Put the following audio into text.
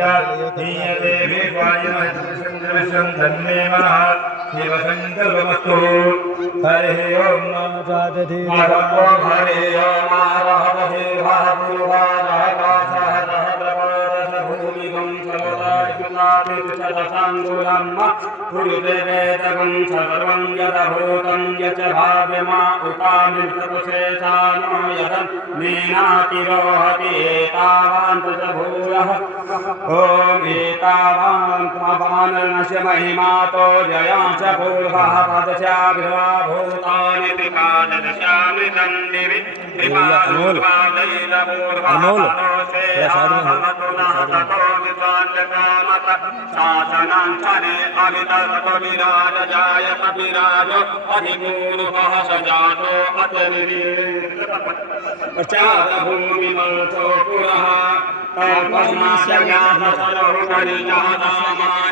नीयते विश्वायमहितं धन्मे मनः शिवसङ्कल्पमस्तु हरिः ओम् नमः हरिः ओम् आरहते पुरुषवेदकं सर्वं यदभूतं यच भाव्यमा उपामितशेषानो यदं मीनातिरोहति एतावान् भूयः ॐ एतावान् त्ववानस्य महिमातो जयांश पूर्वः पदशाभिर्वा भूतानि त्रिकादशामृतं दिवि शासनांचने अमितर्प विराज जाय कपिराज अधिमूर्खः सजातो अतनिरीचार भूमि मन्थो पुरः तपस्मास्य ज्ञानसरो परिजातामानि